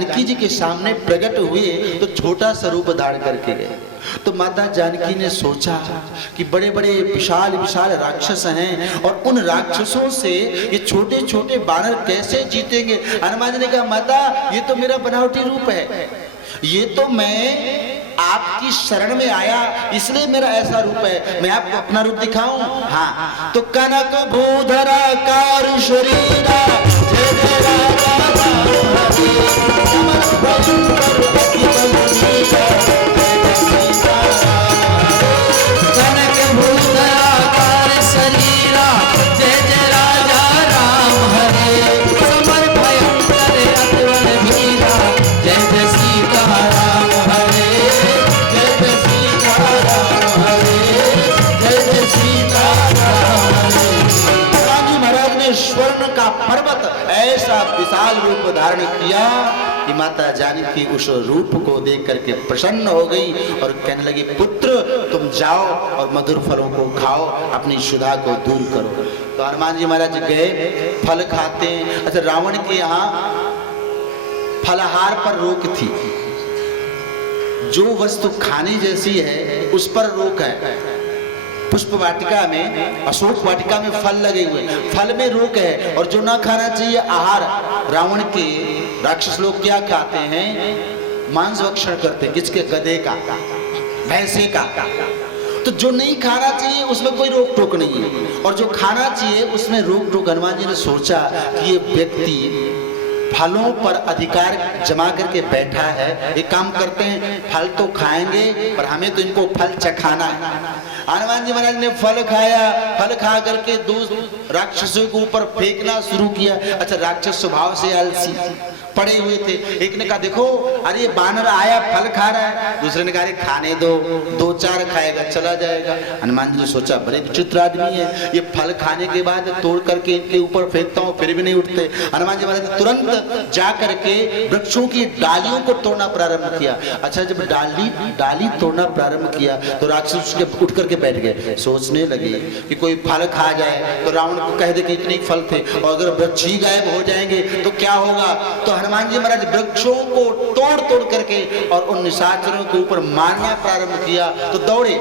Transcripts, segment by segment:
जानकी जी के सामने प्रकट हुए तो छोटा सा रूप धारण करके गए। तो माता जानकी ने सोचा कि बड़े बड़े विशाल विशाल राक्षस हैं और उन राक्षसों से ये छोटे छोटे बानर कैसे जीतेंगे। हनुमान जी ने कहा माता ये तो मेरा बनावटी रूप है, ये तो मैं आपकी शरण में आया इसलिए मेरा ऐसा रूप है, मैं आपको अपना रूप दिखाऊं। हाँ तो कनक भूधरा कार शरीरा जय जय राजा पर्वत ऐसा विशाल रूप धारण किया कि माता जानकी उस रूप को देख करके प्रसन्न हो गई और कहने लगी पुत्र तुम जाओ और मधुर फलों को खाओ, अपनी क्षुधा को दूर करो। तो हनुमान जी महाराज गए, फल खाते हैं। अच्छा रावण के यहाँ फलाहार पर रोक थी, जो वस्तु खाने जैसी है उस पर रोक है। पुष्प वाटिका में, अशोक वाटिका में फल लगे हुए, फल में रोक है और जो ना खाना चाहिए आहार। रावण के राक्षस लोग क्या खाते हैं, मांस भक्षण करते हैं। किसके? गधे का, भैंसे का। तो जो नहीं खाना चाहिए उसमें कोई रोक टोक नहीं है और जो खाना चाहिए उसमें रोक टोक। हनुमान जी ने सोचा कि ये व्यक्ति फलों पर अधिकार जमा करके बैठा है, एक काम करते हैं फल तो खाएंगे पर हमें तो इनको फल चखाना है। हनुमान जी महाराज ने फल खाया, फल खा करके दूसरे राक्षसों के ऊपर फेंकना शुरू किया। अच्छा राक्षस स्वभाव से आलसी पड़े हुए थे। एक ने कहा देखो अरे बानर आया फल खा रहा है, दूसरे ने कहा अरे खाने दो, दो चार खाएगा चला जाएगा। हनुमान जी ने सोचा बड़े विचित्र आदमी है, ये फल खाने के बाद तोड़ करके इनके ऊपर फेंकता हूँ फिर भी नहीं उठते। हनुमान जी महाराज ने तुरंत जा करके वृक्षों की डालियों को तोड़ना प्रारंभ किया। अच्छा जब डाली तोड़ना प्रारंभ किया तो राक्षस उठ करके बैठ गए। सोचने लगे कि कोई फल खा जाए तो रावण को कह दे कि इतने फल थे और अगर वृक्ष ही गायब हो जाएंगे तो क्या होगा। तो हनुमान जी महाराज वृक्षों को तोड़ तोड़ करके और उन निशाचरों के ऊपर मारना प्रारंभ किया। तो दौड़े,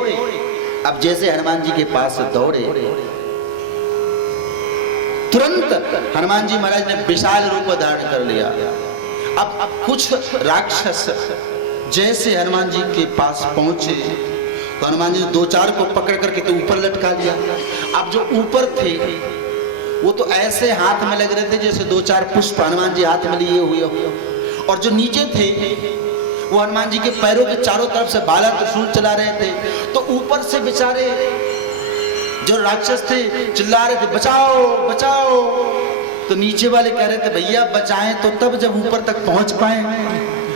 अब जैसे हनुमान जी के पास दौड़े तुरंत हनुमान जी महाराज ने विशाल रूप धारण कर लिया। अब कुछ राक्षस जैसे हनुमान जी के पास पहुंचे तो हनुमान जी ने दो चार को पकड़ करके तो ऊपर लटका लिया। अब जो ऊपर थे वो तो ऐसे हाथ में लग रहे थे जैसे दो चार पुष्प हनुमान जी हाथ में लिए हुए हो, और जो नीचे थे वो हनुमान जी के पैरों के चारों तरफ से भाला त्रिशूल चला रहे थे। तो ऊपर से बेचारे जो राक्षस थे चिल्ला रहे थे बचाओ बचाओ। तो नीचे वाले कह रहे थे भैया बचाएं तो तब जब ऊपर तक पहुंच पाए,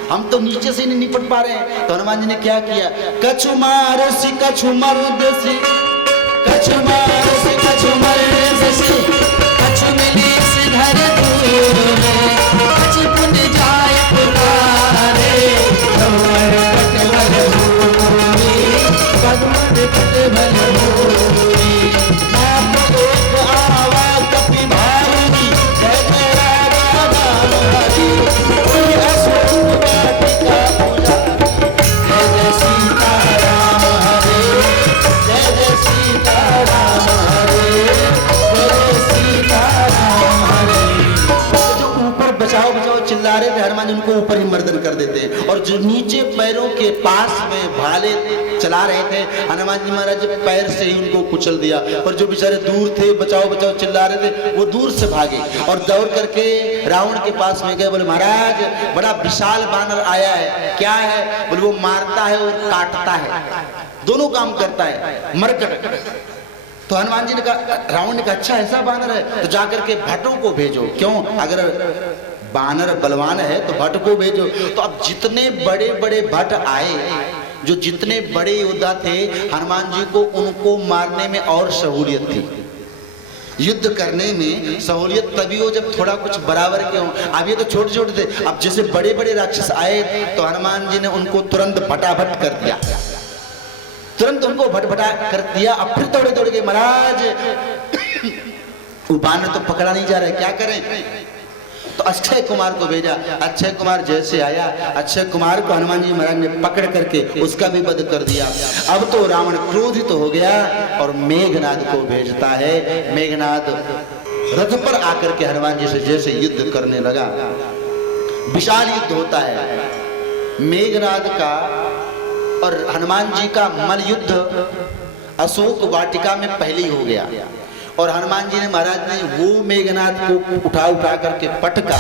हम तो नीचे से नहीं निपट पा रहे हैं। तो हनुमान जी ने क्या किया, कछु मारसी कछु मरुदसी, कछु मारसी कछु मरुदसी, कछु मिली सिधर दूरे, कछु पुन जाय पुरारे, कमर कटवल भूमि, कदमर कटवल भूमि, नाम एक आवा कपि भारी, जय जय राजा राम हरि, कोई अशोक वाटिका पूजा, जय जय सीता राम हरे, जय जय सीता राम हरे, जय जय सीता राम हरे। जो ऊपर बचाओ बचाओ चिल्ला रहे थे हनुमान जी उनको ऊपर ही मर्दन कर देते हैं, और जो नीचे पैरों के पास में भाले चला रहे थे हनुमान जी महाराज पैर से ही उनको कुचल दिया। और जो बेचारे दूर थे बचाओ बचाओ चिल्ला रहे थे वो दूर से भागे और दौड़ करके रावण के पास में गए। बोले महाराज बड़ा विशाल बानर आया है, क्या है? बोले वो मारता है और काटता है, दोनों काम करता है, मरकट। तो हनुमान जी ने कहा, रावण ने कहा अच्छा ऐसा बानर है तो जाकर के भट्टों को भेजो। क्यों? अगर बानर बलवान है तो भट्ट को भेजो। तो अब जितने बड़े बड़े भट्ट आए, जो जितने बड़े योद्धा थे हनुमान जी को उनको मारने में और सहूलियत थी, युद्ध करने में सहूलियत तभी हो जब थोड़ा कुछ बराबर के हो। अब ये तो छोटे छोटे थे, अब जैसे बड़े बड़े राक्षस आए तो हनुमान जी ने उनको तुरंत भटाभट कर दिया, तुरंत उनको भटभटा कर दिया। अब फिर दौड़े दौड़ के महाराज वो बानर तो पकड़ा नहीं जा रहा है, क्या करें? तो अक्षय कुमार को भेजा। अक्षय कुमार जैसे आया, अक्षय कुमार को हनुमान जी महाराज ने पकड़ करके उसका भी वध कर दिया। अब तो रावण क्रोधित हो गया और मेघनाद को भेजता है। मेघनाद रथ पर आकर के हनुमान जी से जैसे युद्ध करने लगा, विशाल युद्ध होता है मेघनाद का और हनुमान जी का। मल युद्ध अशोक वाटिका में पहले ही हो गया और हनुमान जी ने महाराज ने वो मेघनाद को उठा करके पटका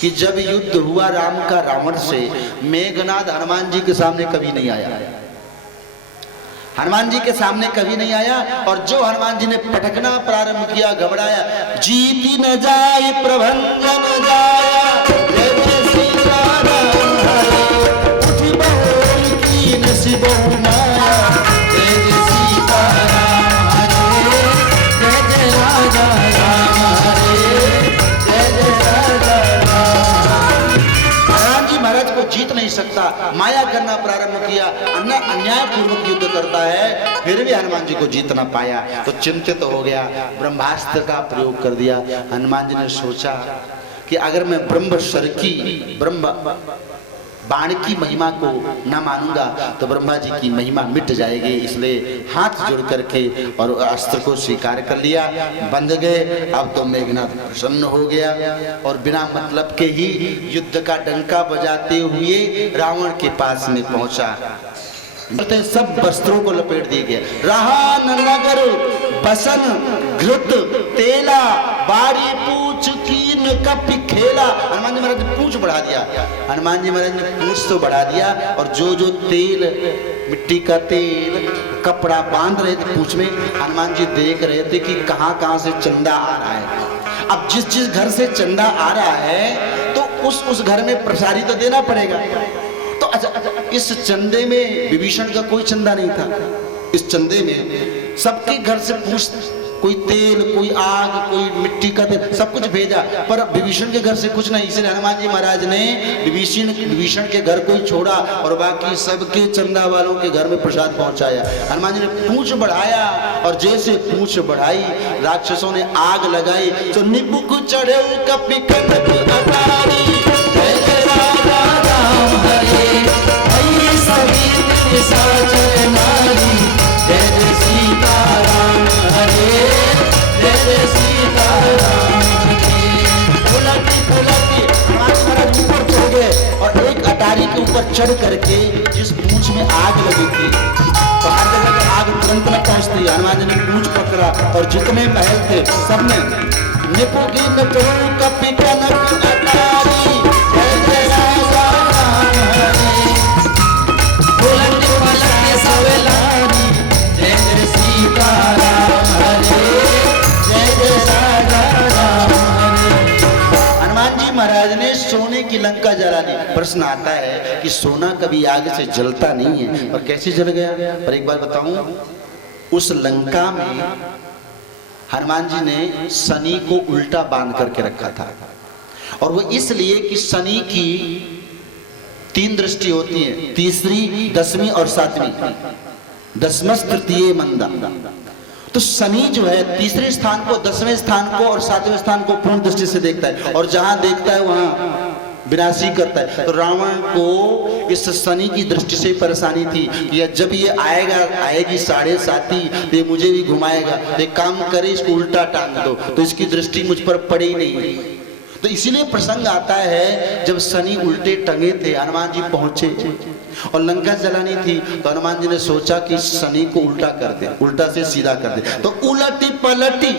कि जब युद्ध हुआ राम का रावण से, मेघनाद हनुमान जी के सामने कभी नहीं आया। हनुमान जी के सामने कभी नहीं आया और जो हनुमान जी ने पटकना प्रारंभ किया, घबराया, जीती न जाए प्रभंग न जाया, जीत नहीं सकता। माया करना प्रारंभ किया, अन्याय पूर्वक युद्ध करता है, फिर भी हनुमान जी को जीत ना पाया। तो चिंतित हो गया, ब्रह्मास्त्र का प्रयोग कर दिया। हनुमान जी ने सोचा कि अगर मैं ब्रह्म बाण की महिमा को न मानूंगा तो ब्रह्मा जी की महिमा मिट जाएगी, इसलिए हाथ जोड़ करके और अस्त्र को स्वीकार कर लिया, बंध गए। अब तो मेघनाद प्रसन्न हो गया और बिना मतलब के ही युद्ध का डंका बजाते हुए रावण के पास में पहुंचा। सब वस्त्रों को लपेट दिए गया। रहा नगर बसन घृत तेला, बारी पूछ कीन कपि खेला। हनुमान जी महाराज ने पूछ बढ़ा दिया। हनुमान जी महाराज ने पूछ तो बढ़ा दिया और जो तेल, मिट्टी का तेल, कपड़ा बांध रहे थे पूछ में, हनुमान जी देख रहे थे कि कहां से चंदा आ रहा है। अब जिस घर से चंदा आ रहा है तो उस घर में प्रसादी तो देना पड़ेगा। तो अच्छा, इस चंदे में विभीषण का कोई चंदा नहीं था। इस चंदे में सबके घर से पूछ, कोई तेल, कोई आग, कोई मिट्टी का तेल, सब कुछ भेजा, पर विभीषण के घर से कुछ नहीं। इसलिए हनुमान जी महाराज ने विभीषण के घर को ही छोड़ा और बाकी सबके चंदा वालों के घर में प्रसाद पहुंचाया। हनुमान जी ने पूंछ बढ़ाया और जैसे पूंछ बढ़ाई राक्षसों ने आग लगाई। तो निपुक चढ़े कपि कनक अटारी, जय जय राजा राम हरे, हरि सभी साचर नारी, जय जय सीता राम हरे, जय जय सीता राम हरे। पुलकी महाराज ऊपर चढ़ गए और एक अटारी के ऊपर चढ़ करके जिस पूंछ में आग लगी थी, तो हर जगह आग तुरंत न पहुंचती। हनुमान जी ने पूंछ पकड़ा और जितने महल थे सबने निपुकी नचरू कपि कनक अटारी, जय जय राजा राम हरे, पुलकी पलके सवेलारी, जय जय सीता राम हरे, जय जय राजा राम हरे। हनुमान जी महाराज ने सोने की लंका जला दी। प्रश्न आता है कि सोना कभी आग से जलता नहीं है और कैसे जल गया? पर एक बार बताऊं, उस लंका में हनुमान जी ने शनि को उल्टा बांध करके रखा था और वो इसलिए कि शनि की 3 दृष्टि होती है, तीसरी, 10वीं और 7वीं। 10मस् तृतीय मंदा। तो शनि जो है तीसरे स्थान को, 10वें स्थान को और 7वें स्थान को पूर्ण दृष्टि से देखता है और जहां देखता है वहां विनाशी करता है। तो रावण को इस शनि की दृष्टि से परेशानी थी कि जब ये आएगी 7.5 तो ये मुझे भी घुमाएगा, तो एक काम करे इसको उल्टा टांग दो, तो इसकी दृष्टि मुझ पर पड़ी नहीं। तो इसीलिए प्रसंग आता है जब शनि उल्टे टंगे थे, हनुमान जी पहुंचे और लंका जलानी थी, तो हनुमान जी ने सोचा कि शनि को उल्टा कर दे, उल्टा से सीधा कर दे। तो उलटी पलटी,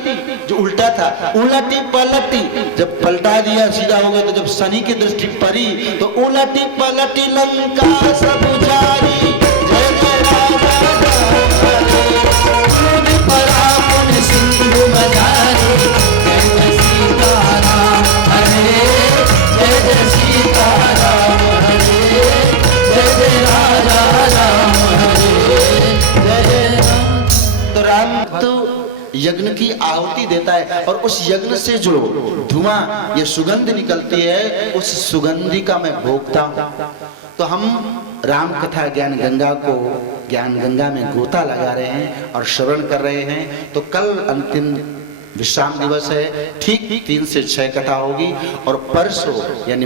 जो उल्टा था उलटी पलटी, जब पलटा दिया सीधा हो गया, तो जब शनि की दृष्टि पड़ी तो उलटी पलटी लंका सब जारी, जय जय राजा राम सिंधु मजारी, जय जय सीता राम हरे, जय जय सीता राम हरे, जय जय राजा राम हरे, जय जय राम। तो राम तो यज्ञ की आहुति देता है और उस यज्ञ से जो धुआं, ये सुगंध निकलती है, उस सुगंधी का मैं भोगता हूँ। तो हम राम कथा ज्ञान गंगा को, ज्ञान गंगा में गोता लगा रहे हैं और श्रवण कर रहे हैं। तो कल अंतिम विश्राम दिवस है, ठीक 3 से 6 कथा होगी। और परसों यानी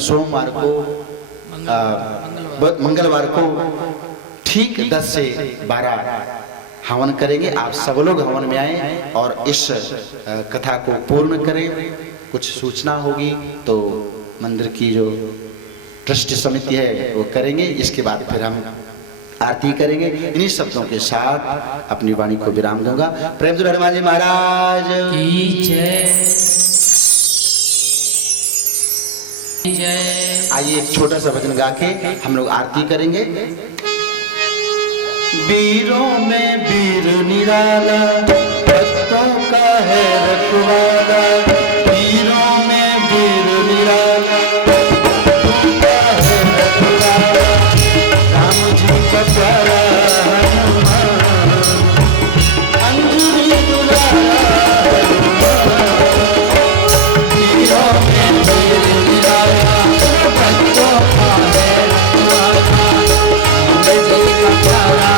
सोमवार को मंगलवार को ठीक 10 से 12 हवन करेंगे। आप सब लोग हवन में आए और इस कथा को पूर्ण करें। कुछ सूचना होगी तो मंदिर की जो ट्रस्ट समिति है वो करेंगे। इसके बाद फिर हम आरती करेंगे। इन्हीं शब्दों के साथ अपनी वाणी को विराम दूंगा। प्रेम से हनुमान जी महाराज की जय। आइए एक छोटा सा भजन गा के हम लोग आरती करेंगे। वीरों में वीर निराला, भक्तों का है रखवाला। वीरों में वीर निराला, भक्तों का है रखवाला। राम जी का प्यारा हनुमान, अंजनी दुलारा हनुमान। वीरों में वीर निराला, भक्तों का है रखवाला। राम जी का प्यारा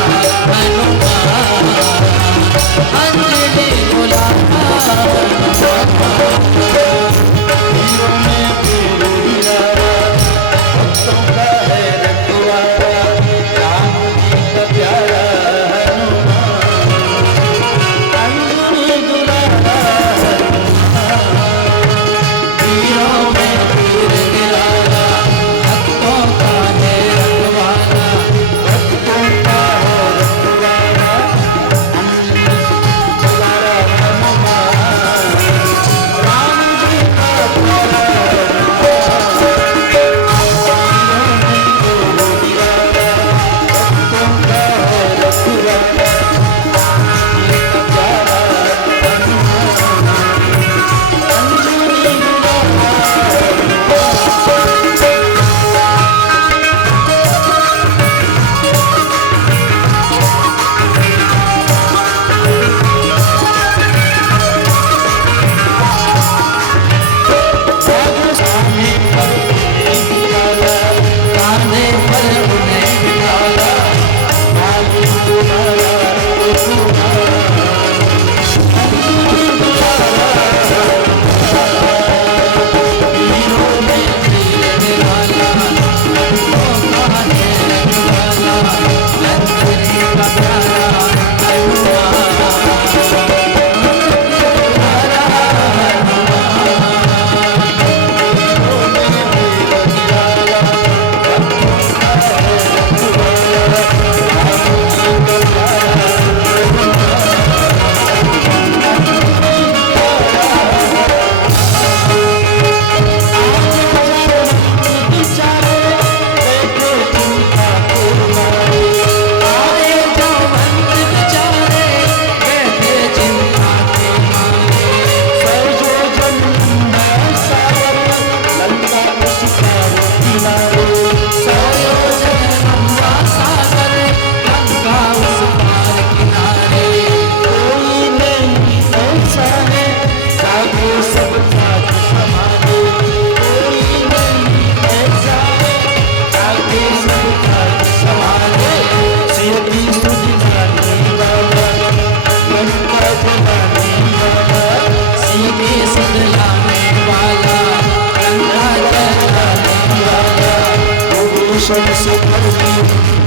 से